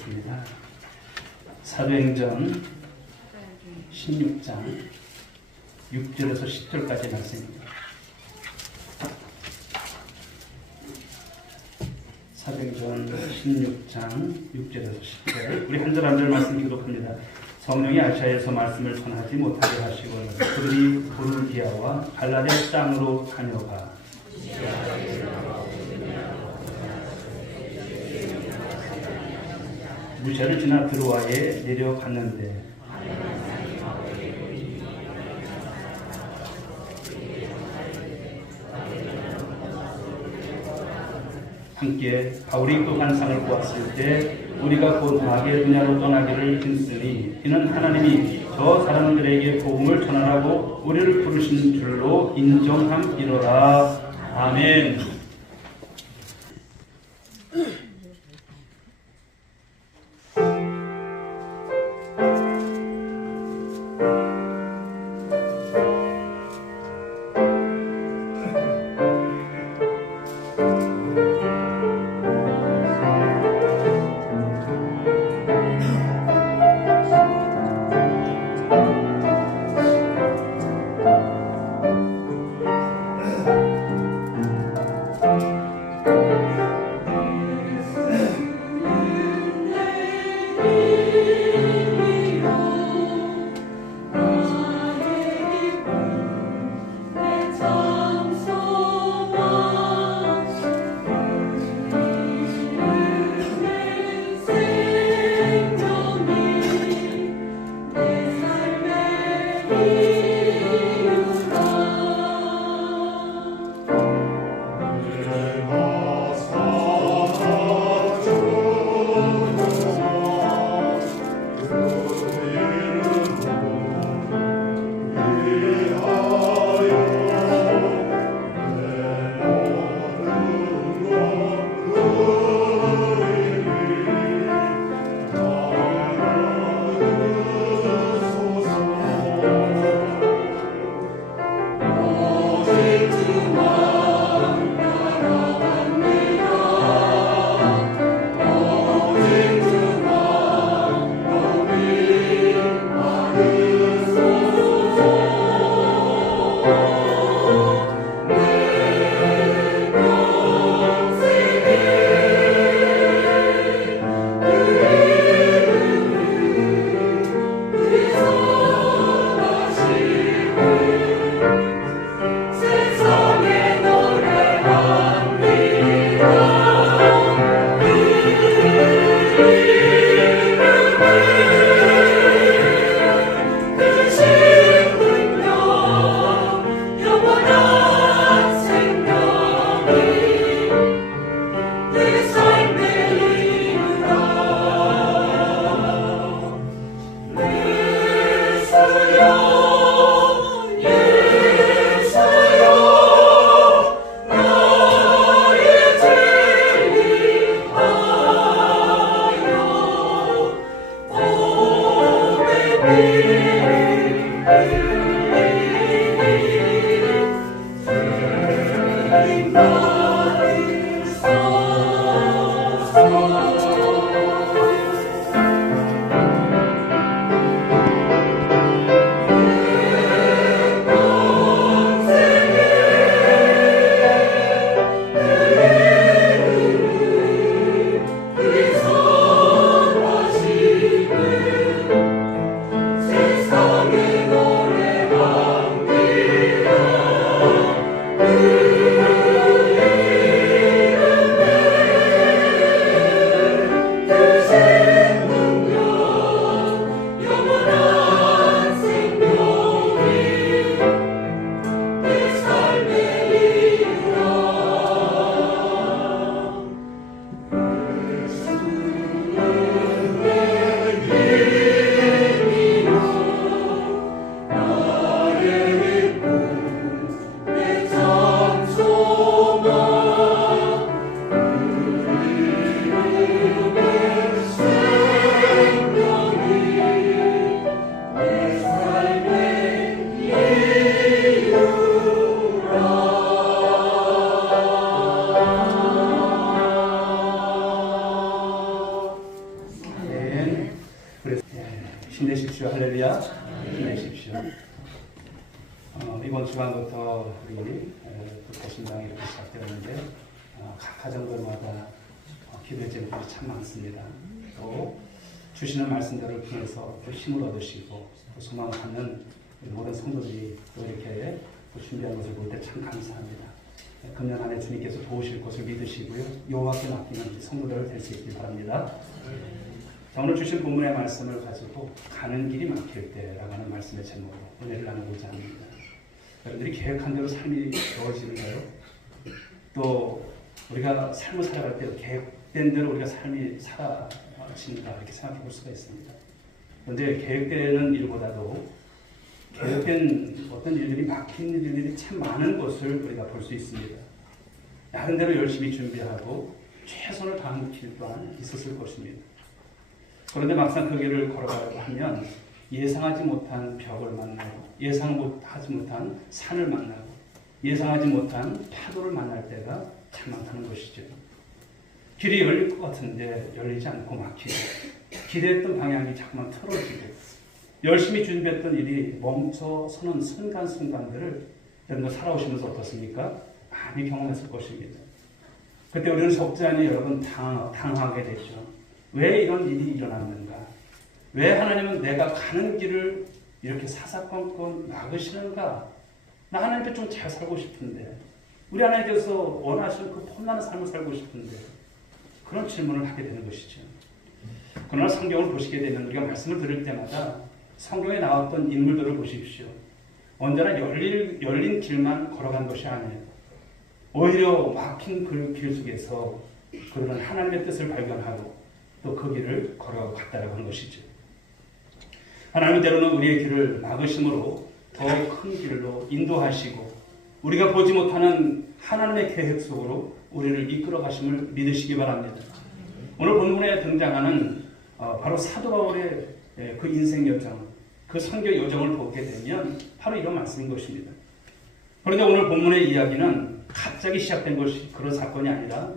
읽겠습니다. 사도행전 16장 6절에서 10절까지 말씀입니다. 사도행전 16장 6절에서 10절, 우리 한 절 한 절 말씀 기록합니다. 성령이 아시아에서 말씀을 전하지 못하게 하시고 그들이 부르기아와 갈라데 땅으로 다녀가 무시아를 지나 드로아에 내려갔는데 함께 바울이 그 환상을 보았을 때 우리가 곧 마개 분야로 떠나기를 힘쓰니 이는 하나님이 저 사람들에게 복음을 전하라고 우리를 부르신 줄로 인정함이로라. 아멘. 힘내십시오. 할렐루야. 힘내십시오. 이번 주간부터 우리 독보신당이 이렇게 시작되었는데 각 가정들마다 기도의 제목들이 참 많습니다. 또 주시는 말씀들을 통해서 또 힘을 얻으시고 또 소망을 갖는 모든 성도들이 또 이렇게 또 준비한 것을 볼 때 참 감사합니다. 금년 안에 주님께서 도우실 것을 믿으시고요. 여호와께 맡기는 성도들 될 수 있길 바랍니다. 자, 오늘 주신 본문의 말씀을 가지고 가는 길이 막힐 때라고 하는 말씀의 제목으로 은혜를 나누고자 합니다. 여러분들이 계획한 대로 삶이 이루어지는가요? 또 우리가 삶을 살아갈 때 계획된 대로 우리가 삶이 살아지는가 이렇게 생각해 볼 수가 있습니다. 그런데 계획되는 일보다도 계획된 어떤 일들이 막힌 일들이 참 많은 것을 우리가 볼 수 있습니다. 나름대로 열심히 준비하고 최선을 다하는 길 또한 있었을 것입니다. 그런데 막상 그 길을 걸어가려고 하면 예상하지 못한 벽을 만나고 예상하지 못한 산을 만나고 예상하지 못한 파도를 만날 때가 참 많다는 것이죠. 길이 열릴 것 같은데 열리지 않고 막히고 기대했던 방향이 자꾸만 틀어지고 열심히 준비했던 일이 멈춰서는 순간순간들을 여러분 살아오시면서 어떻습니까? 많이 경험했을 것입니다. 그때 우리는 적잖이 여러분 당하게 되죠. 왜 이런 일이 일어났는가? 왜 하나님은 내가 가는 길을 이렇게 사사건건 막으시는가? 나 하나님께 좀 잘 살고 싶은데 우리 하나님께서 원하시는 그 폼나는 삶을 살고 싶은데 그런 질문을 하게 되는 것이죠. 그러나 성경을 보시게 되면 우리가 말씀을 들을 때마다 성경에 나왔던 인물들을 보십시오. 언제나 열린 길만 걸어간 것이 아니에요. 오히려 막힌 그 길 속에서 그런 하나님의 뜻을 발견하고 또 그 길을 걸어가고 갔다라고 하는 것이죠. 하나님은 때로는 우리의 길을 막으심으로 더 큰 길로 인도하시고 우리가 보지 못하는 하나님의 계획 속으로 우리를 이끌어 가심을 믿으시기 바랍니다. 오늘 본문에 등장하는 바로 사도 바울의 그 인생 여정, 그 선교 여정을 보게 되면 바로 이런 말씀인 것입니다. 그런데 오늘 본문의 이야기는 갑자기 시작된 것이 그런 사건이 아니라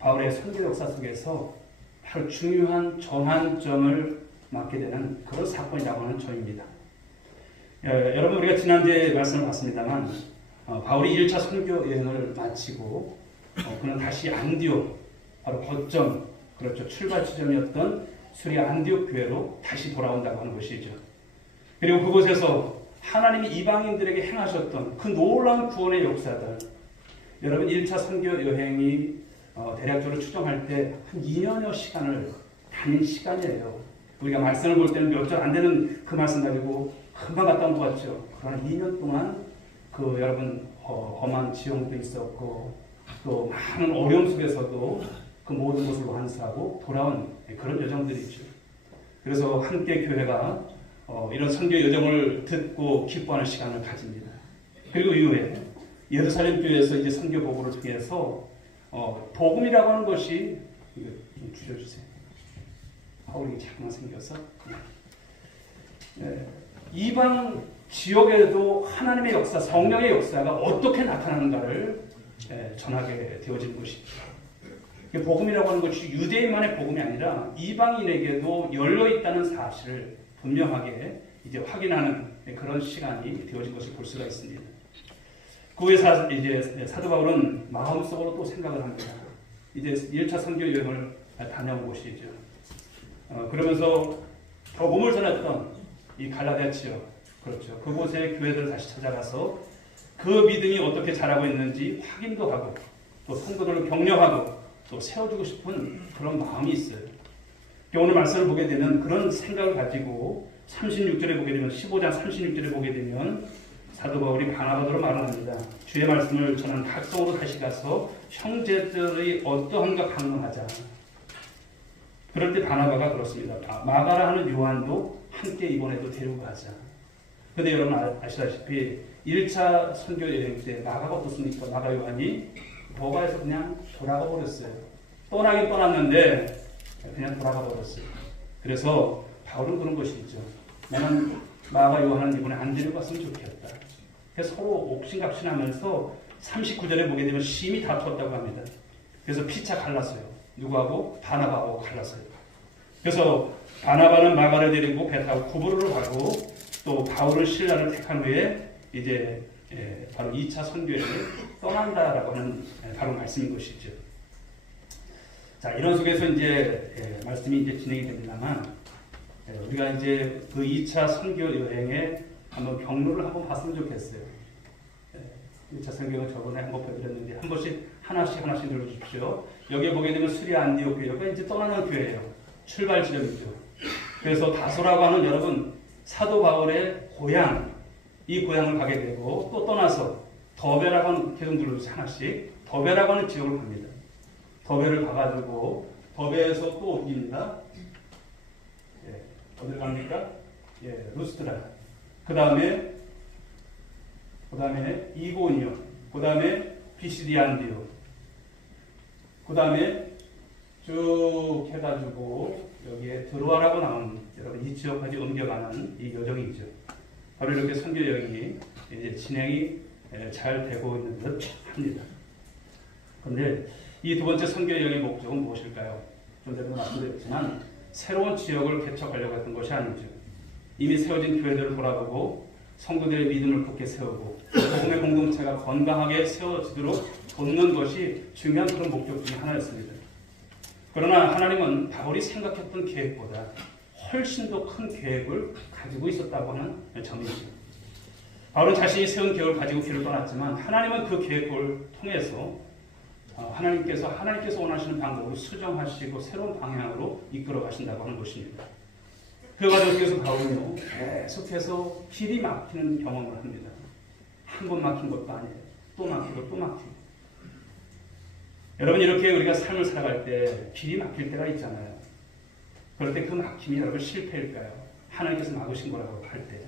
바울의 선교 역사 속에서 바로 중요한 전환점을 맞게 되는 그런 사건이라고 하는 점입니다. 여러분 우리가 지난주에 말씀을 봤습니다만 바울이 1차 선교 여행을 마치고 그는 다시 안디옥 바로 거점 그렇죠 출발 지점이었던 수리아 안디옥 교회로 다시 돌아온다고 하는 것이죠. 그리고 그곳에서 하나님이 이방인들에게 행하셨던 그 놀라운 구원의 역사들 여러분 1차 선교 여행이 대략적으로 추정할 때 한 2년여 시간을 다닌 시간이에요. 우리가 말씀을 볼 때는 몇 절 안 되는 그 말씀 가지고 금방 갔다 온 것 같죠. 그러나 2년 동안 그 여러분 험한 지형도 있었고 또 많은 어려움 속에서도 그 모든 것을 완수하고 돌아온 그런 여정들이죠. 그래서 함께 교회가 이런 선교 여정을 듣고 기뻐하는 시간을 가집니다. 그리고 이후에 예루살렘 교회에서 이제 선교 보고를 통해서 복음이라고 하는 것이 이거 좀 줄여주세요. 바울이 자꾸만 생겨서 이방 지역에도 하나님의 역사, 성령의 역사가 어떻게 나타나는가를 전하게 되어진 것이죠. 복음이라고 하는 것이 유대인만의 복음이 아니라 이방인에게도 열려 있다는 사실을 분명하게 이제 확인하는 그런 시간이 되어진 것을 볼 수가 있습니다. 그 후에 이제 사도 바울은 마음속으로 또 생각을 합니다. 이제 1차 선교 여행을 다녀온 곳이죠. 그러면서 복음을 전했던 이 갈라디아 지역, 그렇죠. 그곳의 교회들을 다시 찾아가서 그 믿음이 어떻게 자라고 있는지 확인도 하고 또 성도들을 격려하고 또 세워주고 싶은 그런 마음이 있어요. 오늘 말씀을 보게 되면 그런 생각을 가지고 36절에 보게 되면 15장 36절에 보게 되면 사도 바울이 바나바더로 말을 합니다. 주의 말씀을 저는 각성으로 다시 가서 형제들의 어떠한가 강론하자. 그럴 때 바나바가 그렇습니다. 마가라 하는 요한도 함께 이번에도 데리고 가자. 그런데 여러분 아시다시피 1차 선교 여행 때 마가가 어떻습니까? 마가 요한이 버가에서 그냥 돌아가 버렸어요. 떠나긴 떠났는데 그냥 돌아가 버렸어요. 그래서 바울은 그런 것이 있죠. 나는 마가 요한은 이번에 안 데리고 갔으면 좋겠다. 그래서 서로 옥신각신하면서 39절에 보게 되면 심히 다투었다고 합니다. 그래서 피차 갈랐어요. 누구하고? 바나바하고 갈랐어요. 그래서 바나바는 마가를 데리고 배 타고 쿠브르로 가고 또 바울은 실라를 택한 후에 이제 바로 2차 선교에 떠난다라고 하는 바로 말씀인 것이죠. 자, 이런 속에서 이제 말씀이 이제 진행이 됩니다만 우리가 이제 그 2차 선교 여행에 한번 경로를 한번 봤으면 좋겠어요. 2차 선교는 저번에 한번 보여드렸는데 한 번씩 하나씩 눌러주십시오. 여기에 보게 되면 수리아 안디옥 교회가 이제 떠나는 교회예요. 출발 지점이죠. 그래서 다소라고 하는 여러분 사도 바울의 고향, 이 고향을 가게 되고 또 떠나서 더베라고 하는, 계속 눌러주세요. 하나씩. 더베라고 하는 지역을 갑니다. 더베를 가가지고 더베에서 또 옮깁니다. 어디를 갑니까? 루스트라. 그 다음에 이고니오. 그 다음에 비시디 안디오. 그 다음에 쭉 해가지고 여기에 드로아라고 나온 여러분 이 지역까지 옮겨가는 이 여정이죠. 바로 이렇게 선교 여행이 이제 진행이 잘 되고 있는 듯 합니다. 그런데 이 두 번째 선교 여행의 목적은 무엇일까요? 좀 전에 말씀드렸지만 새로운 지역을 개척하려고 했던 것이 아니죠. 이미 세워진 교회들을 돌아보고 성도들의 믿음을 굳게 세우고 복음의 공동체가 건강하게 세워지도록 돕는 것이 중요한 그런 목적 중에 하나였습니다. 그러나 하나님은 바울이 생각했던 계획보다 훨씬 더 큰 계획을 가지고 있었다고 하는 점이죠. 바울은 자신이 세운 계획을 가지고 길을 떠났지만 하나님은 그 계획을 통해서 하나님께서 원하시는 방법으로 수정하시고 새로운 방향으로 이끌어 가신다고 하는 것입니다. 그 과정 속에서 바울은요, 계속해서 길이 막히는 경험을 합니다. 한 번 막힌 것도 아니에요. 또 막히고 또 막히고. 여러분 이렇게 우리가 삶을 살아갈 때 길이 막힐 때가 있잖아요. 그럴 때 그 막힘이 여러분 실패일까요? 하나님께서 막으신 거라고 할 때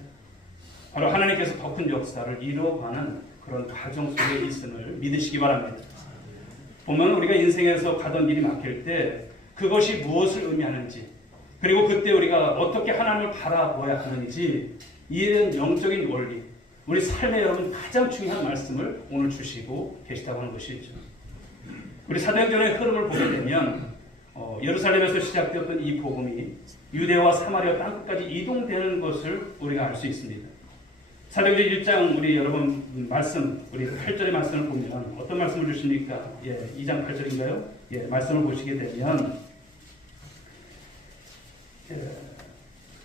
바로 하나님께서 더 큰 역사를 이루어가는 그런 과정 속에 있음을 믿으시기 바랍니다. 보면 우리가 인생에서 가던 길이 막힐 때 그것이 무엇을 의미하는지 그리고 그때 우리가 어떻게 하나님을 바라보아야 하는지 이런 영적인 원리 우리 삶에 여러분 가장 중요한 말씀을 오늘 주시고 계시다고 하는 것이죠. 우리 사도행전의 흐름을 보게 되면 예루살렘에서 시작되었던 이 복음이 유대와 사마리아 땅끝까지 이동되는 것을 우리가 알 수 있습니다. 사도행전 1장 우리 여러분 말씀 우리 8절의 말씀을 보면 어떤 말씀을 주십니까? 2장 8절인가요? 말씀을 보시게 되면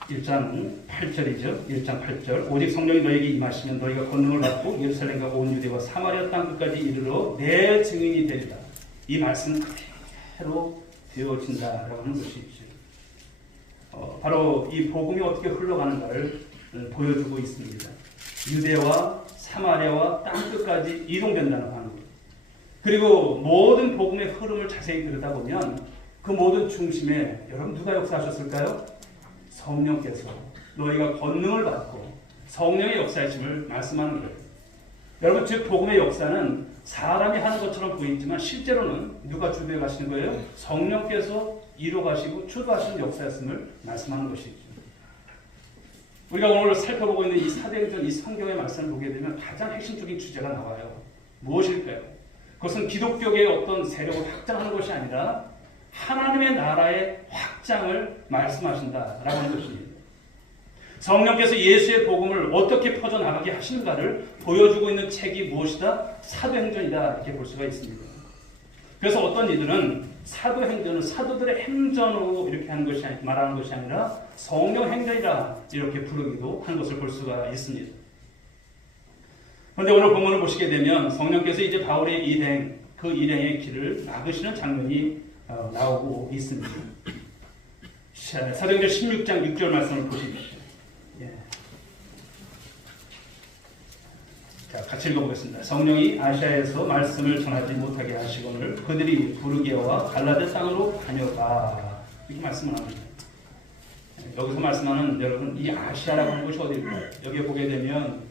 1장 8절이죠. 1장 8절 오직 성령이 너에게 임하시면 너희가 권능을 받고 예루살렘과 온 유대와 사마리아 땅끝까지 이르러 내 증인이 되리라. 이 말씀은 그대로 되어진다라고 하는 것이죠. 바로 이 복음이 어떻게 흘러가는가를 보여주고 있습니다. 유대와 사마리아와 땅끝까지 이동된다는 것. 그리고 모든 복음의 흐름을 자세히 들여다보면 그 모든 중심에 여러분 누가 역사하셨을까요? 성령께서 너희가 권능을 받고 성령의 역사이심을 말씀하는 거예요. 여러분 즉 복음의 역사는 사람이 하는 것처럼 보이지만 실제로는 누가 주도해 가시는 거예요? 성령께서 이루어 가시고 주도하시는 역사였음을 말씀하는 것이죠. 우리가 오늘 살펴보고 있는 이 사도행전 이 성경의 말씀을 보게 되면 가장 핵심적인 주제가 나와요. 무엇일까요? 그것은 기독교계의 어떤 세력을 확장하는 것이 아니라 하나님의 나라의 확장을 말씀하신다라고 하는 것입니다. 성령께서 예수의 복음을 어떻게 퍼져나가게 하시는가를 보여주고 있는 책이 무엇이다? 사도행전이다 이렇게 볼 수가 있습니다. 그래서 어떤 이들은 사도행전은 사도들의 행전으로 이렇게 하는 것이 말하는 것이 아니라 성령 행전이라 이렇게 부르기도 한 것을 볼 수가 있습니다. 그런데 오늘 본문을 보시게 되면 성령께서 이제 바울의 일행, 그 일행의 길을 막으시는 장면이 나오고 있습니다. 사도행전 16장 6절 말씀을 보십시오. 자, 같이 읽어보겠습니다. 성령이 아시아에서 말씀을 전하지 못하게 하시거늘 그들이 부르기아와 갈라데 땅으로 다녀가 이렇게 말씀을 합니다. 여기서 말씀하는 여러분 이 아시아라고 하는 곳이 어디일까요? 여기에 보게 되면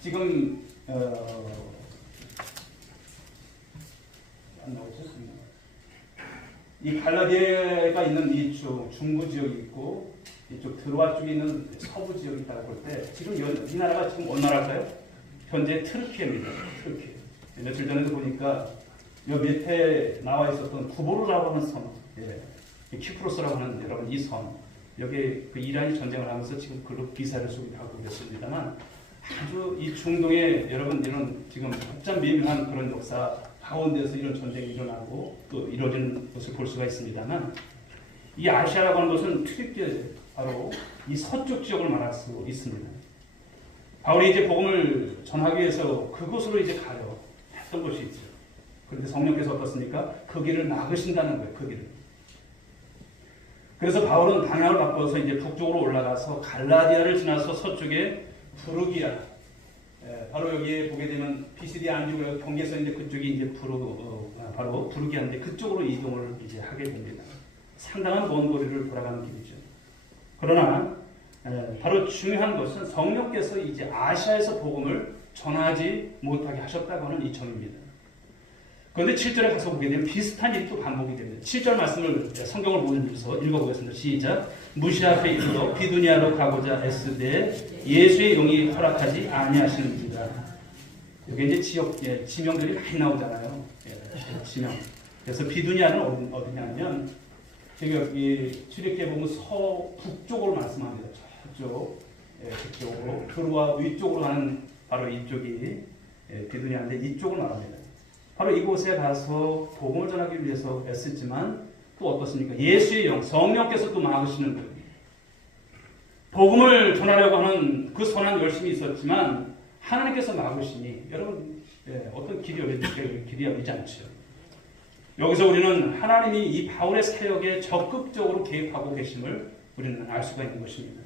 지금 이 갈라디아가 있는 이쪽 중부 지역이 있고 이쪽 드로아 쪽에 있는 서부 지역이 있다고 볼 때 지금 이 나라가 지금 어느 나라일까요? 현재 트르키예입니다. 트르키. 며칠 전에도 보니까 이 밑에 나와 있었던 구보르라고 하는 섬, 키프로스라고 하는 여러분 이 섬, 여기 그 이란이 전쟁을 하면서 지금 글로 비사를 수입하고 있습니다만 아주 이 중동에 여러분 이런 지금 복잡 미묘한 그런 역사 가운데서 이런 전쟁이 일어나고 또 이루어지는 것을 볼 수가 있습니다만 이 아시아라고 하는 것은 특히 바로 이 서쪽 지역을 말할 수 있습니다. 바울이 이제 복음을 전하기 위해서 그곳으로 이제 가려 했던 것이 있죠. 그런데 성령께서 어떻습니까? 그 길을 막으신다는 거예요. 그 길을. 그래서 바울은 방향을 바꿔서 이제 북쪽으로 올라가서 갈라디아를 지나서 서쪽에 부르기아, 바로 여기에 보게 되면 피시디아 안디고 경계서 있는데 그쪽이 이제 바로 부르기아인데 그쪽으로 이동을 이제 하게 됩니다. 상당한 먼 거리를 돌아가는 길이죠. 그러나 바로 중요한 것은 성령께서 이제 아시아에서 복음을 전하지 못하게 하셨다고 하는 이 점입니다. 그런데 7절에 가서 보게 되면 비슷한 일이 또 반복이 됩니다. 7절 말씀을 성경을 보면서 읽어보겠습니다. 시작. 무시아 앞에 이르러 비두니아로 가고자 애쓰되 예수의 영이 허락하지 아니하시는지라. 여기 이제 지역 지명들이 많이 나오잖아요. 지명. 그래서 비두니아는 어디냐면 여기 출애굽기에 보면 북쪽으로 말씀합니다. 저쪽 그쪽으로 두루와 위쪽으로 가는 바로 이쪽이 비두니아인데 이쪽을 말합니다. 바로 이곳에 가서 복음을 전하기 위해서 애쓰지만 또 어떻습니까? 예수의 영, 성령께서 또 막으시는 거예요. 복음을 전하려고 하는 그 선한 열심이 있었지만 하나님께서 막으시니 여러분 어떤 길이 열리지 않죠. 여기서 우리는 하나님이 이 바울의 사역에 적극적으로 개입하고 계심을 우리는 알 수가 있는 것입니다.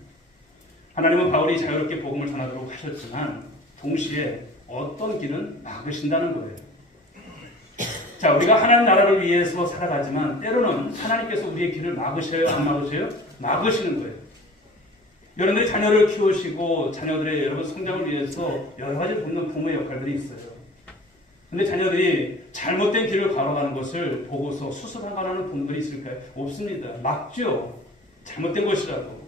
하나님은 바울이 자유롭게 복음을 전하도록 하셨지만 동시에 어떤 길은 막으신다는 거예요. 자, 우리가 하나님 나라를 위해서 살아가지만 때로는 하나님께서 우리의 길을 막으셔요? 안 막으셔요? 막으시는 거예요. 여러분들이 자녀를 키우시고 자녀들의 여러분 성장을 위해서 여러 가지 돕는 부모의 역할들이 있어요. 근데 자녀들이 잘못된 길을 걸어가는 것을 보고서 수습하가는 부모들이 있을까요? 없습니다. 막죠. 잘못된 것이라도.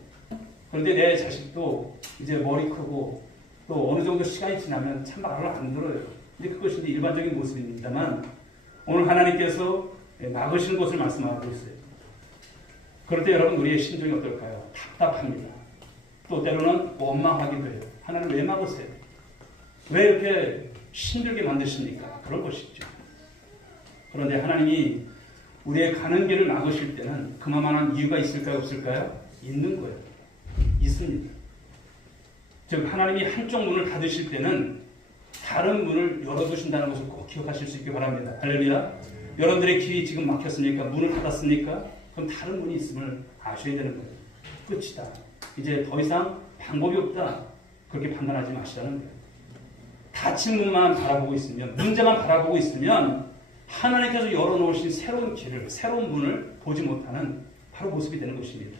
그런데 내 자식도 이제 머리 크고 또 어느 정도 시간이 지나면 참 말을 안 들어요. 근데 그것이 이제 일반적인 모습입니다만 오늘 하나님께서 막으시는 것을 말씀하고 있어요. 그럴 때 여러분 우리의 심정이 어떨까요? 답답합니다. 또 때로는 원망하기도 해요. 하나님 왜 막으세요? 왜 이렇게 힘들게 만드십니까? 그런 것이죠. 그런데 하나님이 우리의 가는 길을 막으실 때는 그만한 이유가 있을까요? 없을까요? 있는 거예요. 있습니다. 즉 하나님이 한쪽 문을 닫으실 때는 다른 문을 열어두신다는 것을 꼭 기억하실 수 있기 바랍니다. 할렐루야. 여러분들의 길이 지금 막혔습니까? 문을 닫았습니까? 그럼 다른 문이 있음을 아셔야 되는 거예요. 끝이다. 이제 더 이상 방법이 없다. 그렇게 판단하지 마시라는 거예요. 닫힌 문만 바라보고 있으면, 문제만 바라보고 있으면 하나님께서 열어놓으신 새로운 길을, 새로운 문을 보지 못하는 바로 모습이 되는 것입니다.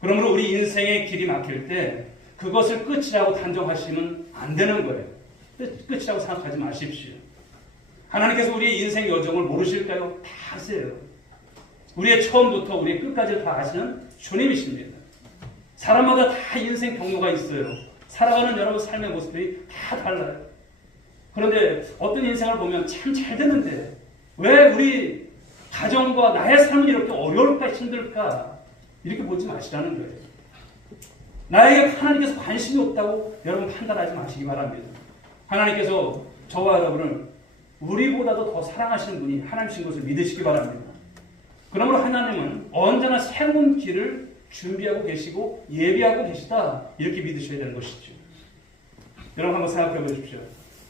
그러므로 우리 인생의 길이 막힐 때 그것을 끝이라고 단정하시면 안 되는 거예요. 끝이라고 생각하지 마십시오. 하나님께서 우리의 인생 여정을 모르실까요? 다 아세요. 우리의 처음부터 우리의 끝까지 다 아시는 주님이십니다. 사람마다 다 인생 경로가 있어요. 살아가는 여러분 삶의 모습들이 다 달라요. 그런데 어떤 인생을 보면 참 잘 되는데 왜 우리 가정과 나의 삶이 이렇게 어려울까 힘들까 이렇게 보지 마시라는 거예요. 나에게 하나님께서 관심이 없다고 여러분 판단하지 마시기 바랍니다. 하나님께서 저와 여러분을 우리보다도 더 사랑하시는 분이 하나님이신 것을 믿으시기 바랍니다. 그러므로 하나님은 언제나 새로운 길을 준비하고 계시고 예비하고 계시다 이렇게 믿으셔야 되는 것이죠. 여러분 한번 생각해 보십시오.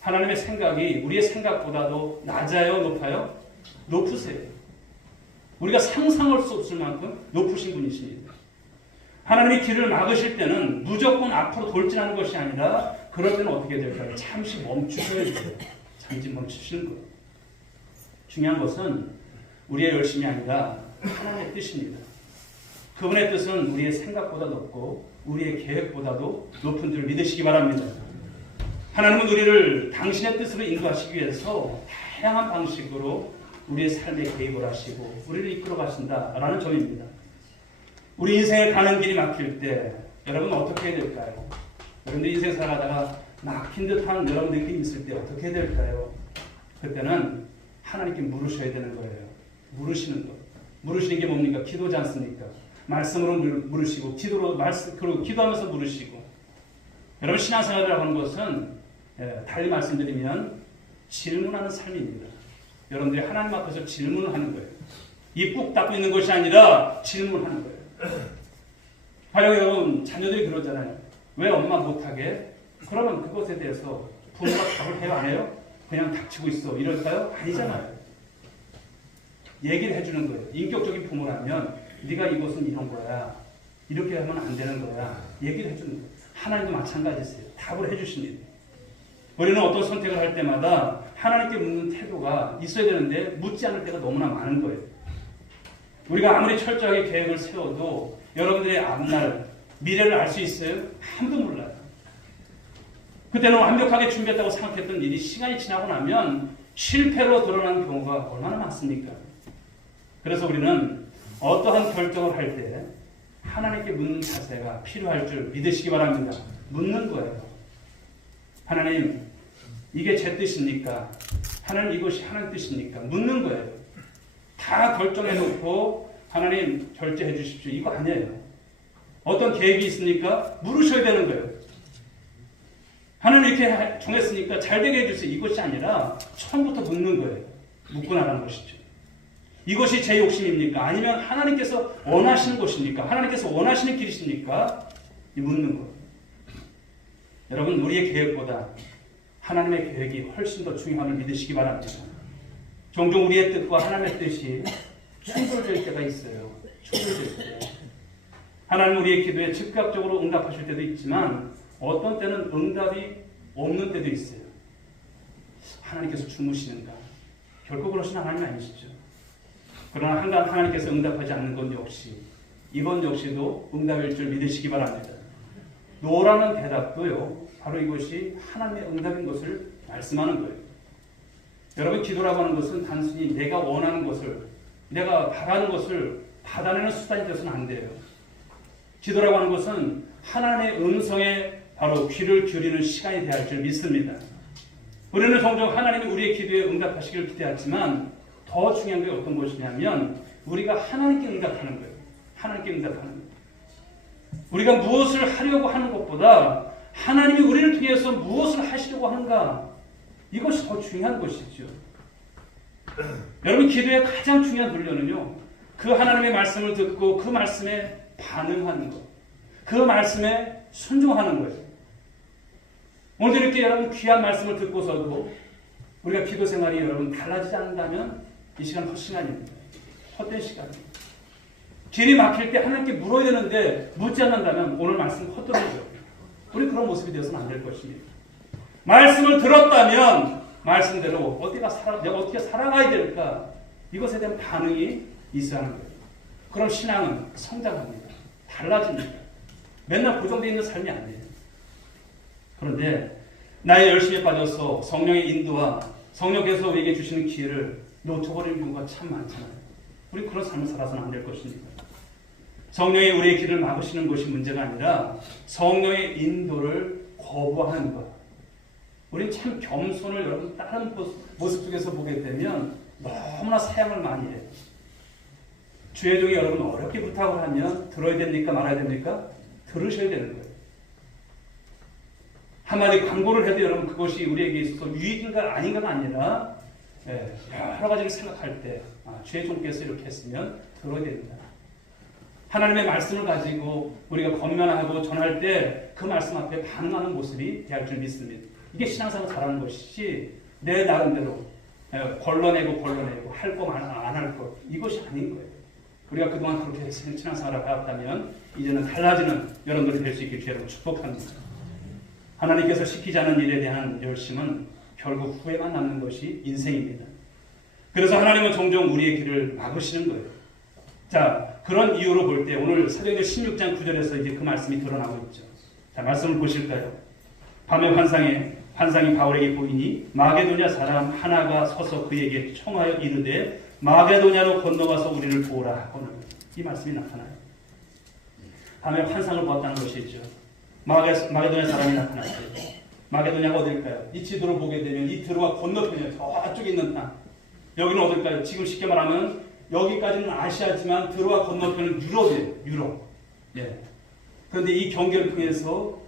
하나님의 생각이 우리의 생각보다도 낮아요? 높아요? 높으세요. 우리가 상상할 수 없을 만큼 높으신 분이십니다. 하나님이 길을 막으실 때는 무조건 앞으로 돌진하는 것이 아니라 그럴 때는 어떻게 될까요? 잠시 멈추셔야 돼요. 잠시 멈추시는 거예요. 중요한 것은 우리의 열심이 아니라 하나님의 뜻입니다. 그분의 뜻은 우리의 생각보다 높고 우리의 계획보다도 높은 줄 믿으시기 바랍니다. 하나님은 우리를 당신의 뜻으로 인도하시기 위해서 다양한 방식으로 우리의 삶에 개입을 하시고 우리를 이끌어 가신다라는 점입니다. 우리 인생에 가는 길이 막힐 때 여러분 어떻게 해야 될까요? 여러분들 인생 살아가다가 막힌 듯한 여러분 느낌이 있을 때 어떻게 해야 될까요? 그때는 하나님께 물으셔야 되는 거예요. 물으시는 것. 물으시는 게 뭡니까? 기도지 않습니까? 말씀으로 물으시고 그리고 기도하면서 물으시고. 여러분 신앙생활이라고 하는 것은 달리 말씀드리면 질문하는 삶입니다. 여러분들이 하나님 앞에서 질문을 하는 거예요. 입 꾹 닫고 있는 것이 아니라 질문하는 거예요. 과연 여러분 자녀들이 그러잖아요. 왜 엄마 못하게? 그러면 그것에 대해서 부모가 답을 해요? 안 해요? 그냥 닥치고 있어 이럴까요? 아니잖아요. 얘기를 해주는 거예요. 인격적인 부모라면 네가 이것은 이런 거야. 이렇게 하면 안 되는 거야. 얘기를 해주는 거예요. 하나님도 마찬가지세요. 답을 해주십니다. 우리는 어떤 선택을 할 때마다 하나님께 묻는 태도가 있어야 되는데 묻지 않을 때가 너무나 많은 거예요. 우리가 아무리 철저하게 계획을 세워도 여러분들의 앞날, 미래를 알 수 있어요? 아무도 몰라요. 그때는 완벽하게 준비했다고 생각했던 일이 시간이 지나고 나면 실패로 드러나는 경우가 얼마나 많습니까? 그래서 우리는 어떠한 결정을 할 때 하나님께 묻는 자세가 필요할 줄 믿으시기 바랍니다. 묻는 거예요. 하나님, 이게 제 뜻입니까? 하나님, 이것이 하나님 뜻입니까? 묻는 거예요. 다 결정해놓고 하나님 결제해 주십시오. 이거 아니에요. 어떤 계획이 있으니까 물으셔야 되는 거예요. 하나님 이렇게 정했으니까 잘 되게 해주세요. 이것이 아니라 처음부터 묻는 거예요. 묻고 나가는 것이죠. 이것이 제 욕심입니까? 아니면 하나님께서 원하시는 것입니까? 하나님께서 원하시는 길이십니까? 묻는 것. 여러분, 우리의 계획보다 하나님의 계획이 훨씬 더 중요함을 믿으시기 바랍니다. 종종 우리의 뜻과 하나님의 뜻이 충돌될 때가 있어요. 충돌될 때. 하나님 우리의 기도에 즉각적으로 응답하실 때도 있지만 어떤 때는 응답이 없는 때도 있어요. 하나님께서 주무시는가? 결코 그러신 하나님 아니시죠. 그러나 한간 하나님께서 응답하지 않는 것 역시 이번 역시도 응답일 줄 믿으시기 바랍니다. 노라는 대답도요. 바로 이것이 하나님의 응답인 것을 말씀하는 거예요. 여러분 기도라고 하는 것은 단순히 내가 원하는 것을 내가 바라는 것을 받아내는 수단이 되어서는 안 돼요. 기도라고 하는 것은 하나님의 음성에 바로 귀를 기울이는 시간이 되어야 할 줄 믿습니다. 우리는 종종 하나님이 우리의 기도에 응답하시기를 기대하지만 더 중요한 게 어떤 것이냐면 우리가 하나님께 응답하는 거예요. 하나님께 응답하는 거예요. 우리가 무엇을 하려고 하는 것보다 하나님이 우리를 통해서 무엇을 하시려고 하는가 이것이 더 중요한 것이죠. 여러분 기도의 가장 중요한 훈련은요. 그 하나님의 말씀을 듣고 그 말씀에 반응하는 것. 그 말씀에 순종하는 거예요. 오늘 이렇게 여러분 귀한 말씀을 듣고서도 우리가 기도 생활이 여러분 달라지지 않는다면 이 시간 헛시간입니다. 헛된 시간입니다. 길이 막힐 때 하나님께 물어야 되는데 묻지 않는다면 오늘 말씀 헛되어져. 우리 그런 모습이 되어서는 안 될 것입니다. 말씀을 들었다면 말씀대로 내가 어떻게 살아가야 될까? 이것에 대한 반응이 있어야 하는 거예요. 그럼 신앙은 성장합니다. 달라집니다. 맨날 고정되어 있는 삶이 아니에요. 그런데 나의 열심에 빠져서 성령의 인도와 성령께서 우리에게 주시는 기회를 놓쳐버리는 경우가 참 많잖아요. 우리 그런 삶을 살아서는 안 될 것입니다. 성령이 우리의 길을 막으시는 것이 문제가 아니라 성령의 인도를 거부하는 것. 우리는 참 겸손을 여러분 다른 모습 속에서 보게 되면 너무나 사양을 많이 해요. 주의 종이 여러분 어렵게 부탁을 하면 들어야 됩니까? 말아야 됩니까? 들으셔야 되는 거예요. 한마디 광고를 해도 여러분 그것이 우리에게 있어서 유익인가 아닌가가 아니라 여러 가지를 생각할 때 주의 종께서 이렇게 했으면 들어야 된다. 하나님의 말씀을 가지고 우리가 권면하고 전할 때 그 말씀 앞에 반응하는 모습이 돼야 할 줄 믿습니다. 이게 신앙생활 잘하는 것이지 내 나름대로 걸러내고 할 거 안 할 거 이것이 아닌 거예요. 우리가 그동안 그렇게 신앙생활을 해왔다면 이제는 달라지는 여러분들이 될 수 있길 주의로 축복합니다. 하나님께서 시키지 않은 일에 대한 열심은 결국 후회만 남는 것이 인생입니다. 그래서 하나님은 종종 우리의 길을 막으시는 거예요. 자, 그런 이유로 볼 때 오늘 사도행전 16장 9절에서 이제 그 말씀이 드러나고 있죠. 자, 말씀을 보실까요? 밤의 환상이 바울에게 보이니 마게도냐 사람 하나가 서서 그에게 청하여 이르되 마게도냐로 건너가서 우리를 보라 하고는 이 말씀이 나타나요. 밤에 환상을 보았다는 것이죠. 마게도냐 사람이 나타났어요. 마게도냐가 어딜까요? 이 지도를 보게 되면 이 드로아 건너편이에요. 저쪽에 있는 땅. 여기는 어딜까요? 지금 쉽게 말하면 여기까지는 아시아지만 들어와 건너편은 유럽이에요. 유럽. 예. 그런데 이 경계를 통해서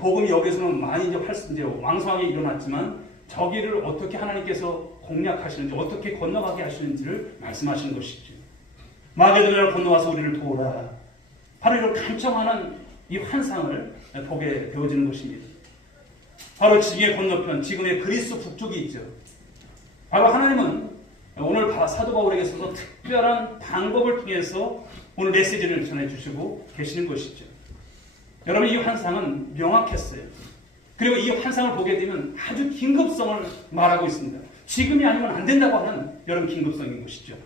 복음이 여기서는 많이 이제 왕성하게 일어났지만 저기를 어떻게 하나님께서 공략하시는지 어떻게 건너가게 하시는지를 말씀하시는 것이죠. 마게도냐를 건너와서 우리를 도우라. 바로 이런 간청하는 이 환상을 보게 되어지는 것입니다. 바로 지금의 건너편, 지금의 그리스 북쪽이 있죠. 바로 하나님은 오늘 사도 바울에게서 특별한 방법을 통해서 오늘 메시지를 전해주시고 계시는 것이죠. 여러분, 이 환상은 명확했어요. 그리고 이 환상을 보게 되면 아주 긴급성을 말하고 있습니다. 지금이 아니면 안 된다고 하는 여러분 긴급성인 것이죠.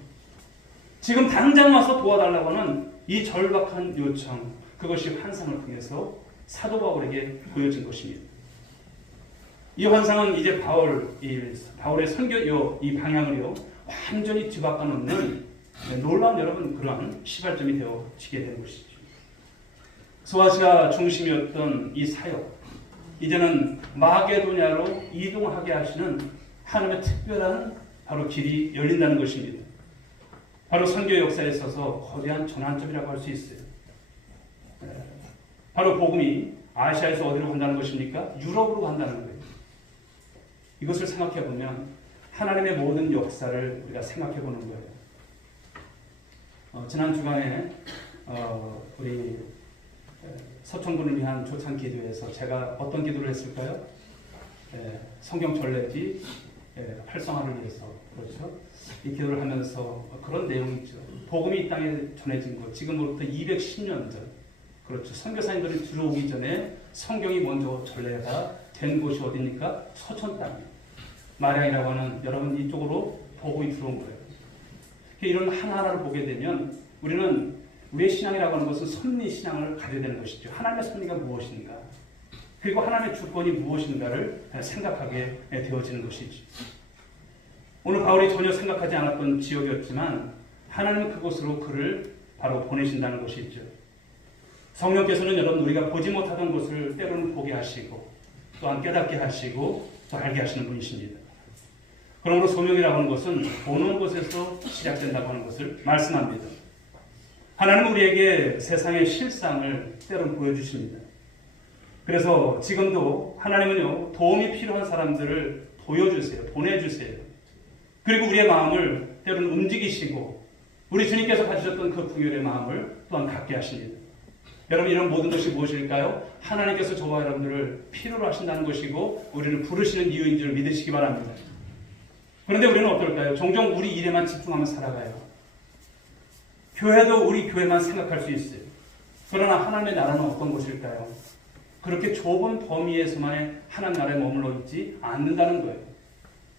지금 당장 와서 도와달라고 하는 이 절박한 요청, 그것이 환상을 통해서 사도 바울에게 보여진 것입니다. 이 환상은 이제 바울의 선교 이 방향을요 완전히 뒤바꿔놓는 놀라운 여러분 그러한 시발점이 되어지게 되는 것이죠. 소아시아 중심이었던 이 사역, 이제는 마게도냐로 이동하게 하시는 하나님의 특별한 바로 길이 열린다는 것입니다. 바로 선교 역사에 있어서 거대한 전환점이라고 할 수 있어요. 바로 복음이 아시아에서 어디로 간다는 것입니까? 유럽으로 간다는 거예요. 이것을 생각해 보면 하나님의 모든 역사를 우리가 생각해 보는 거예요. 지난 주간에 우리 서천군을 위한 조찬 기도에서 제가 어떤 기도를 했을까요? 성경 전례지 활성화를 위해서, 그렇죠? 이 기도를 하면서 그런 내용이 있죠. 복음이 이 땅에 전해진 것, 지금으로부터 210년 전, 그렇죠. 선교사님들이 들어오기 전에 성경이 먼저 전례가 된 곳이 어디입니까? 서천 땅. 마량이라고 하는 여러분 이쪽으로 복음이 들어온 거예요. 이런 하나하나를 보게 되면 우리의 신앙이라고 하는 것은 섭리 신앙을 가져야 되는 것이죠. 하나님의 섭리가 무엇인가, 그리고 하나님의 주권이 무엇인가를 생각하게 되어지는 것이죠. 오늘 바울이 전혀 생각하지 않았던 지역이었지만 하나님은 그곳으로 그를 바로 보내신다는 것이죠. 성령께서는 여러분 우리가 보지 못하던 것을 때로는 보게 하시고 또한 깨닫게 하시고 또 알게 하시는 분이십니다. 그러므로 소명이라고 하는 것은 보는 곳에서 시작된다고 하는 것을 말씀합니다. 하나님은 우리에게 세상의 실상을 때로는 보여주십니다. 그래서 지금도 하나님은요 도움이 필요한 사람들을 보여주세요. 보내주세요. 그리고 우리의 마음을 때로는 움직이시고 우리 주님께서 가지셨던 그 궁율의 마음을 또한 갖게 하십니다. 여러분, 이런 모든 것이 무엇일까요? 하나님께서 저와 여러분들을 필요로 하신다는 것이고 우리를 부르시는 이유인 줄 믿으시기 바랍니다. 그런데 우리는 어떨까요? 종종 우리 일에만 집중하며 살아가요. 교회도 우리 교회만 생각할 수 있어요. 그러나 하나님의 나라는 어떤 곳일까요? 그렇게 좁은 범위에서만의 하나님 나라에 머물러 있지 않는다는 거예요.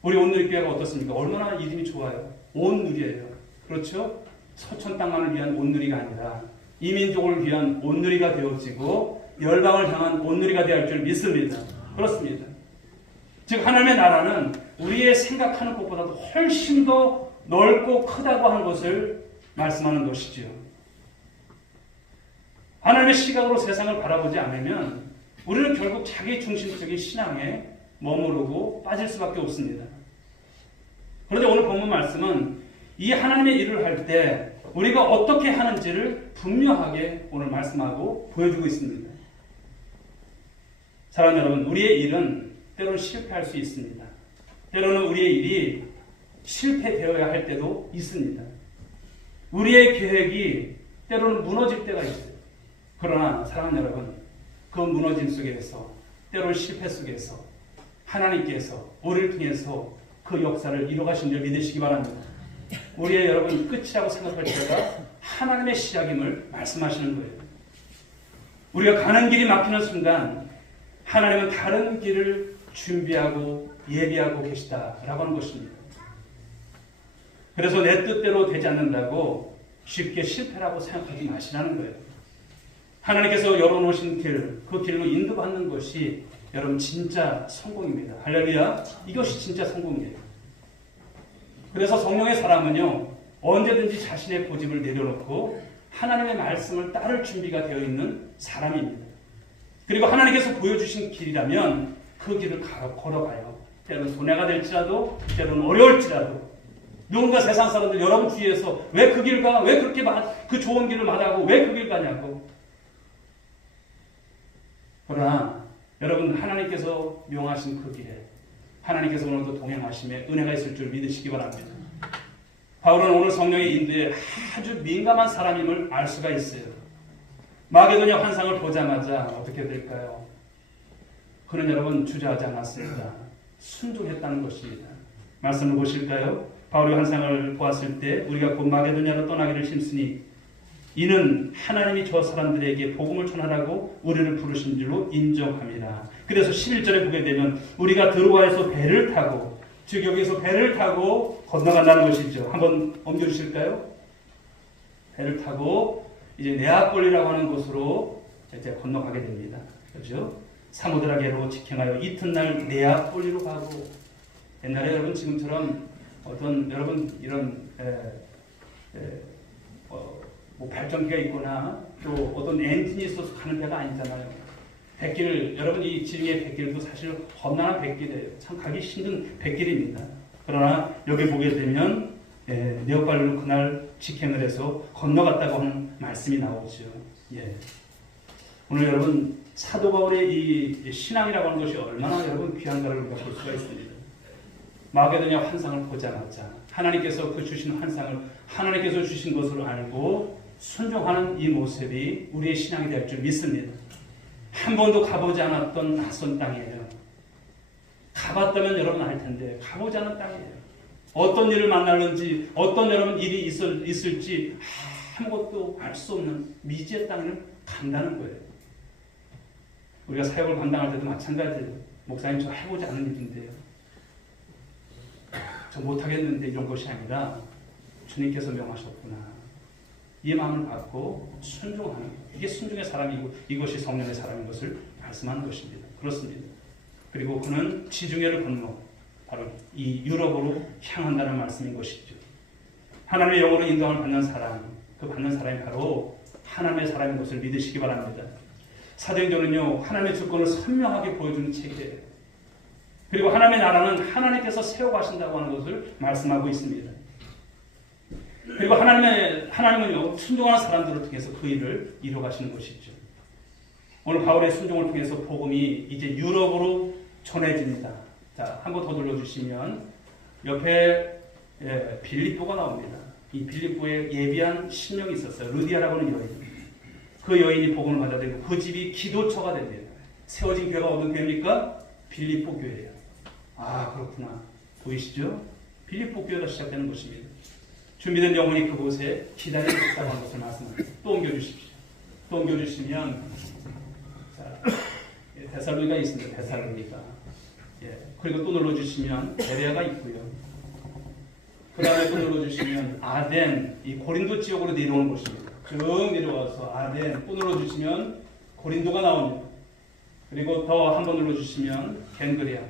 우리 온누리교회가 어떻습니까? 얼마나 이름이 좋아요. 온누리예요. 그렇죠? 서천 땅만을 위한 온누리가 아니라 이민족을 위한 온누리가 되어지고 열방을 향한 온누리가 되어야 할 줄 믿습니다. 그렇습니다. 즉 하나님의 나라는 우리의 생각하는 것보다도 훨씬 더 넓고 크다고 하는 것을 말씀하는 것이지요. 하나님의 시각으로 세상을 바라보지 않으면 우리는 결국 자기 중심적인 신앙에 머무르고 빠질 수밖에 없습니다. 그런데 오늘 본문 말씀은 이 하나님의 일을 할 때 우리가 어떻게 하는지를 분명하게 오늘 말씀하고 보여주고 있습니다. 사랑하는 여러분, 우리의 일은 때로는 실패할 수 있습니다. 때로는 우리의 일이 실패되어야 할 때도 있습니다. 우리의 계획이 때로는 무너질 때가 있어요. 그러나 사랑하는 여러분, 그 무너짐 속에서, 때로는 실패 속에서 하나님께서 우리를 통해서 그 역사를 이뤄가신 줄 믿으시기 바랍니다. 우리의 여러분 끝이라고 생각할 때가 하나님의 시작임을 말씀하시는 거예요. 우리가 가는 길이 막히는 순간 하나님은 다른 길을 준비하고 예비하고 계시다라고 하는 것입니다. 그래서 내 뜻대로 되지 않는다고 쉽게 실패라고 생각하지 마시라는 거예요. 하나님께서 열어놓으신 길, 그 길로 인도받는 것이 여러분 진짜 성공입니다. 할렐루야. 이것이 진짜 성공이에요. 그래서 성령의 사람은요 언제든지 자신의 고집을 내려놓고 하나님의 말씀을 따를 준비가 되어 있는 사람입니다. 그리고 하나님께서 보여주신 길이라면 그 길을 걸어가요. 때로는 손해가 될지라도, 때로는 어려울지라도, 누군가 세상 사람들 여러분 주위에서 왜 그 길 가? 왜 그렇게 그 좋은 길을 마다하고 왜 그 길 가냐고. 그러나 여러분 하나님께서 명하신 그 길에 하나님께서 오늘도 동행하심에 은혜가 있을 줄 믿으시기 바랍니다. 바울은 오늘 성령의 인도에 아주 민감한 사람임을 알 수가 있어요. 마게도냐 환상을 보자마자 어떻게 될까요? 그는 여러분 주저하지 않았습니다. 순종했다는 것입니다. 말씀을 보실까요? 바울이 환상을 보았을 때 우리가 곧 마게도냐로 떠나기를 힘쓰니 이는 하나님이 저 사람들에게 복음을 전하라고 우리를 부르신 줄로 인정합니다. 그래서 11절에 보게 되면 우리가 드로아에서 배를 타고, 즉 여기서 배를 타고 건너간다는 것이죠. 한번 옮겨주실까요? 배를 타고 이제 네아폴리라고 하는 곳으로 이제 건너가게 됩니다. 그렇죠? 사무드라게로 직행하여 이튿날 네아폴리로 가고, 옛날에 여러분 지금처럼 어떤 여러분 이런 뭐 발전기가 있거나 또 어떤 엔진이 있어서 가는 배가 아니잖아요. 백길, 여러분 이 지중해 백길도 사실 험난한 백길이에요. 참 가기 힘든 백길입니다. 그러나 여기 보게 되면 네아폴리로 그날 직행을 해서 건너갔다고 하는 말씀이 나오죠. 예. 오늘 여러분 사도 바울의 이 신앙이라고 하는 것이 얼마나 여러분 귀한가를 우리가 볼 수가 있습니다. 마게도냐 환상을 보자마자 하나님께서 그 주신 환상을 하나님께서 주신 것으로 알고 순종하는 이 모습이 우리의 신앙이 될 줄 믿습니다. 한 번도 가보지 않았던 낯선 땅이에요. 가봤다면 여러분 알 텐데 가보지 않은 땅이에요. 어떤 일을 만날는지 어떤 여러분 일이 있을지 아무것도 알 수 없는 미지의 땅을 간다는 거예요. 우리가 사역을 감당할 때도 마찬가지예요. 목사님 저 해보지 않은 일인데요. 저 못하겠는데 이런 것이 아니라 주님께서 명하셨구나. 이 마음을 갖고 순종하는, 이게 순종의 사람이고 이것이 성령의 사람인 것을 말씀하는 것입니다. 그렇습니다. 그리고 그는 지중해를 건너 바로 이 유럽으로 향한다는 말씀인 것이죠. 하나님의 영으로 인도함을 받는 사람, 그 받는 사람이 바로 하나님의 사람인 것을 믿으시기 바랍니다. 사도행전은요 하나님의 주권을 선명하게 보여주는 책이에요. 그리고 하나님의 나라는 하나님께서 세워가신다고 하는 것을 말씀하고 있습니다. 그리고 하나님은요 순종하는 사람들을 통해서 그 일을 이루어가시는 것이죠. 오늘 바울의 순종을 통해서 복음이 이제 유럽으로 전해집니다. 자, 한번 더 눌러주시면 옆에 빌립보가 나옵니다. 이 빌립보에 예비한 신령이 있었어요. 루디아라고 하는 여인. 그 여인이 복음을 받아들이고 그 집이 기도처가 됩니다. 세워진 교회가 어떤 교회입니까? 빌립보 교회예요. 아, 그렇구나. 보이시죠? 빌립보 교회가 시작되는 것입니다. 준비된 영혼이 그곳에 기다리고 있다고 하는 것을 말씀합니다. 또 옮겨주십시오. 또 옮겨주시면 데살로니가 있습니다. 데살로니가. 예. 그리고 또 눌러주시면 베레아가 있고요. 그 다음에 또 눌러주시면 아덴, 이 고린도 지역으로 내려오는 곳입니다. 쭉 내려와서 아덴, 또 눌러주시면 고린도가 나옵니다. 그리고 더 한 번 눌러주시면 겐그레아,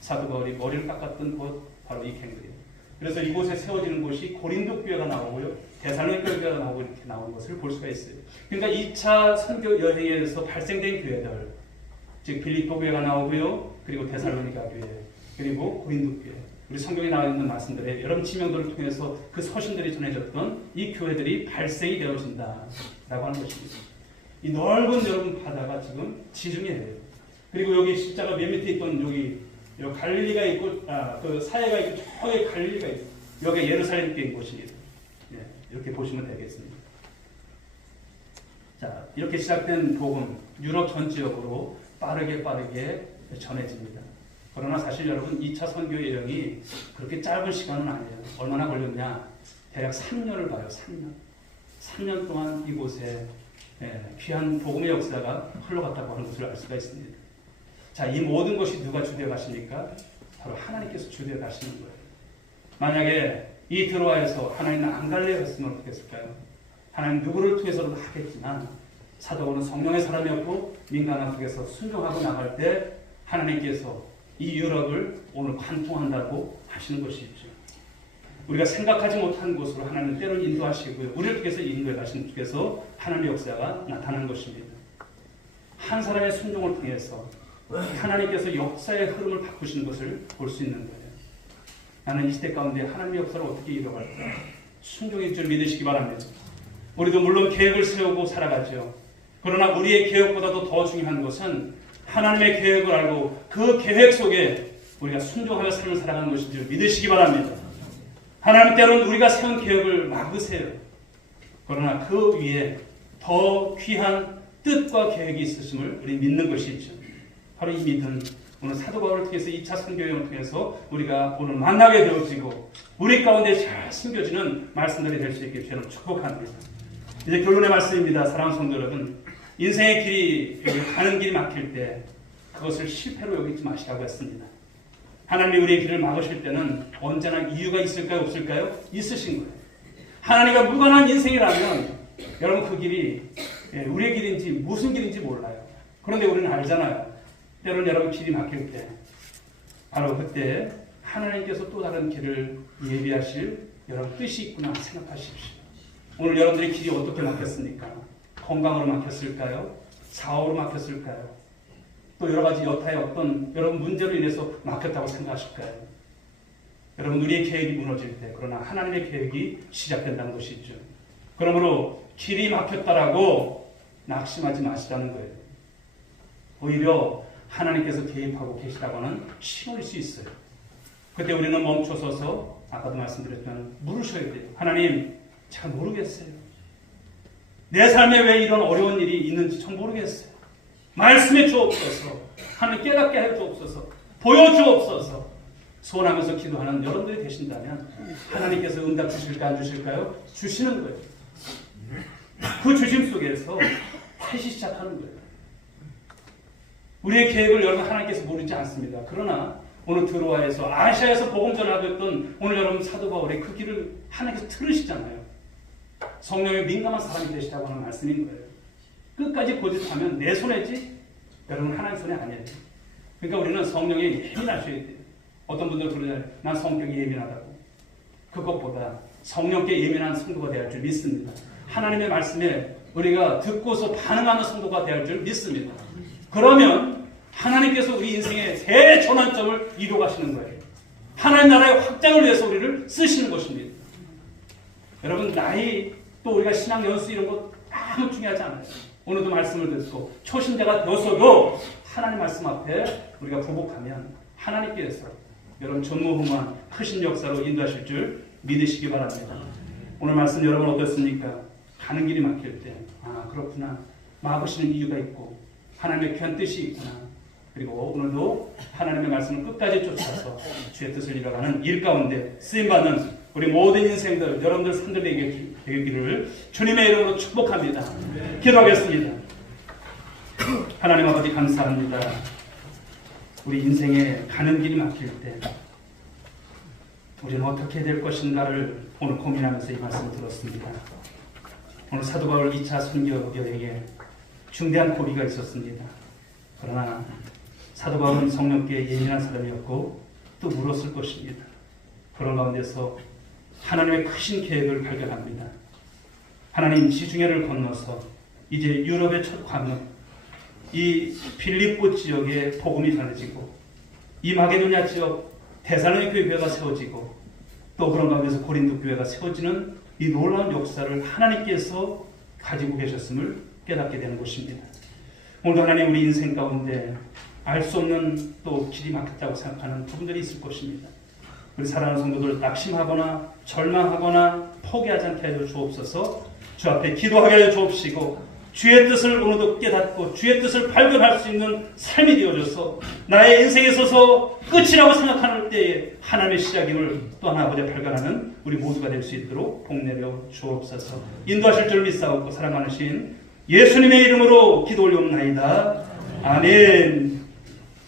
사도 바울이 머리를 깎았던 곳, 바로 이 겐그레아. 그래서 이곳에 세워지는 곳이 고린도 교회가 나오고요, 데살로니가 교회가 나오고 이렇게 나오는 것을 볼 수가 있어요. 그러니까 2차 선교 여행에서 발생된 교회들, 즉 빌립보 교회가 나오고요, 그리고 데살로니가 교회, 그리고 고린도 교회. 우리 성경에 나와 있는 말씀들에 여러분 지명들을 통해서 그 서신들이 전해졌던 이 교회들이 발생이 되어진다라고 하는 것입니다. 이 넓은 여러분 바다가 지금 지중해예요. 그리고 여기 십자가 맨 밑에 있던 여기 갈릴리가 있고, 그 사해가 있고, 저기 갈릴리가 있고, 여기 예루살렘 교회인 곳입니다. 예, 이렇게 보시면 되겠습니다. 자, 이렇게 시작된 복음, 유럽 전 지역으로 빠르게 전해집니다. 그러나 사실 여러분 2차 선교 여행이 그렇게 짧은 시간은 아니에요. 얼마나 걸렸냐? 대략 3년을 봐요. 3년. 3년 동안 이곳에 귀한 복음의 역사가 흘러갔다고 하는 것을 알 수가 있습니다. 자, 이 모든 것이 누가 주도해 가십니까? 바로 하나님께서 주도해 가시는 거예요. 만약에 이 드로아에서 하나님은 안 갈래 했으면 어떻게 했을까요? 하나님 누구를 통해서도 하겠지만 사도 바울은 성령의 사람이었고 민간한 속에서 순종하고 나갈 때 하나님께서 이 유럽을 오늘 관통한다고 하시는 것이죠. 우리가 생각하지 못한 곳으로 하나님은 때로는 인도하시고요, 우리를 통해서 인도해 가시는 쪽에서 하나님의 역사가 나타나는 것입니다. 한 사람의 순종을 통해서 하나님께서 역사의 흐름을 바꾸시는 것을 볼 수 있는 거예요. 나는 이 시대 가운데 하나님의 역사를 어떻게 이뤄갈까? 순종일 줄 믿으시기 바랍니다. 우리도 물론 계획을 세우고 살아가죠. 그러나 우리의 계획보다도 더 중요한 것은 하나님의 계획을 알고 그 계획 속에 우리가 순종하며 삶을 살아가는 것인 줄 믿으시기 바랍니다. 하나님 때로는 우리가 세운 계획을 막으세요. 그러나 그 위에 더 귀한 뜻과 계획이 있으심을 우리 믿는 것이죠. 바로 이 믿음, 오늘 사도 바울을 통해서 2차 선교여행을 통해서 우리가 오늘 만나게 되어지고 우리 가운데 잘 숨겨지는 말씀들이 될 수 있게 저는 축복합니다. 이제 결론의 말씀입니다. 사랑하는 성도 여러분, 인생의 길이 가는 길이 막힐 때 그것을 실패로 여기지 마시라고 했습니다. 하나님이 우리의 길을 막으실 때는 언제나 이유가 있을까요? 없을까요? 있으신 거예요. 하나님과 무관한 인생이라면 여러분 그 길이 우리의 길인지 무슨 길인지 몰라요. 그런데 우리는 알잖아요. 때로는 여러분 길이 막힐 때 바로 그때 하나님께서 또 다른 길을 예비하실 여러분 뜻이 있구나 생각하십시오. 오늘 여러분들의 길이 어떻게 막혔습니까? 건강으로 막혔을까요? 사업으로 막혔을까요? 또 여러 가지 여타의 어떤 여러분 문제로 인해서 막혔다고 생각하실까요? 여러분 우리의 계획이 무너질 때 그러나 하나님의 계획이 시작된다는 것이죠. 그러므로 길이 막혔다라고 낙심하지 마시라는 거예요. 오히려 하나님께서 개입하고 계시다고는 신호일 수 있어요. 그때 우리는 멈춰서서 아까도 말씀드렸지만 물으셔야 돼요. 하나님 잘 모르겠어요. 내 삶에 왜 이런 어려운 일이 있는지 전 모르겠어요. 말씀해 주옵소서. 하나님 깨닫게 해 주옵소서. 보여주옵소서. 소원하면서 기도하는 여러분들이 되신다면 하나님께서 응답 주실까 안 주실까요? 주시는 거예요. 그 주심 속에서 다시 시작하는 거예요. 우리의 계획을 여러분 하나님께서 모르지 않습니다. 그러나 오늘 드로아에서 아시아에서 복음 전하고 있던 오늘 여러분 사도 바울의 그 길을 하나님께서 들으시잖아요. 성령에 민감한 사람이 되시다고 하는 말씀인 거예요. 끝까지 고집하면 내 손에지 여러분 하나님 손에 아니에요. 그러니까 우리는 성령에 예민하셔야 돼요. 어떤 분들 그러잖아요. 난 성격이 예민하다고. 그것보다 성령께 예민한 성도가 되어야 할 줄 믿습니다. 하나님의 말씀에 우리가 듣고서 반응하는 성도가 되어야 할 줄 믿습니다. 그러면 하나님께서 우리 인생의 새 전환점을 이루어가시는 거예요. 하나님 나라의 확장을 위해서 우리를 쓰시는 것입니다. 여러분 나이 또 우리가 신앙 연수 이런 거 아무 중요하지 않아요. 오늘도 말씀을 듣고 초신자가 되었어도 하나님 말씀 앞에 우리가 굴복하면 하나님께서 여러분 전무후무한 크신 역사로 인도하실 줄 믿으시기 바랍니다. 오늘 말씀 여러분 어떻습니까? 가는 길이 막힐 때 그렇구나. 막으시는 이유가 있고 하나님의 귀한 뜻이 있구나. 그리고 오늘도 하나님의 말씀을 끝까지 쫓아서 주의 뜻을 이뤄가는 일 가운데 쓰임받는 우리 모든 인생들 여러분들 산들에게 되기를 주님의 이름으로 축복합니다. 기도하겠습니다. 하나님 아버지 감사합니다. 우리 인생에 가는 길이 막힐 때 우리는 어떻게 될 것인가를 오늘 고민하면서 이 말씀을 들었습니다. 오늘 사도 바울 2차 선교 여행에 중대한 고비가 있었습니다. 그러나 사도 바울은 성령께 예민한 사람이었고 또 물었을 것입니다. 그런 가운데서 하나님의 크신 계획을 발견합니다. 하나님 지중해를 건너서 이제 유럽의 첫 관문 이 빌립보 지역에 복음이 전해지고 이 마게도냐 지역 데살로니가 교회가 세워지고 또 그런 가운데서 고린도 교회가 세워지는 이 놀라운 역사를 하나님께서 가지고 계셨음을 깨닫게 되는 것입니다. 오늘도 하나님 우리 인생 가운데 알 수 없는 또 길이 막혔다고 생각하는 부분들이 있을 것입니다. 우리 사랑하는 성도들 낙심하거나 절망하거나 포기하지 않게 하여 주옵소서. 주 앞에 기도하게 하여 주옵시고 주의 뜻을 오늘도 깨닫고 주의 뜻을 발견할 수 있는 삶이 되어져서 나의 인생에 있어서 끝이라고 생각하는 때에 하나님의 시작임을 또 하나 아버지 발견하는 우리 모두가 될 수 있도록 복내려 주옵소서. 인도하실 줄 믿사옵고 사랑하는 신 예수님의 이름으로 기도 올리옵나이다. 아멘.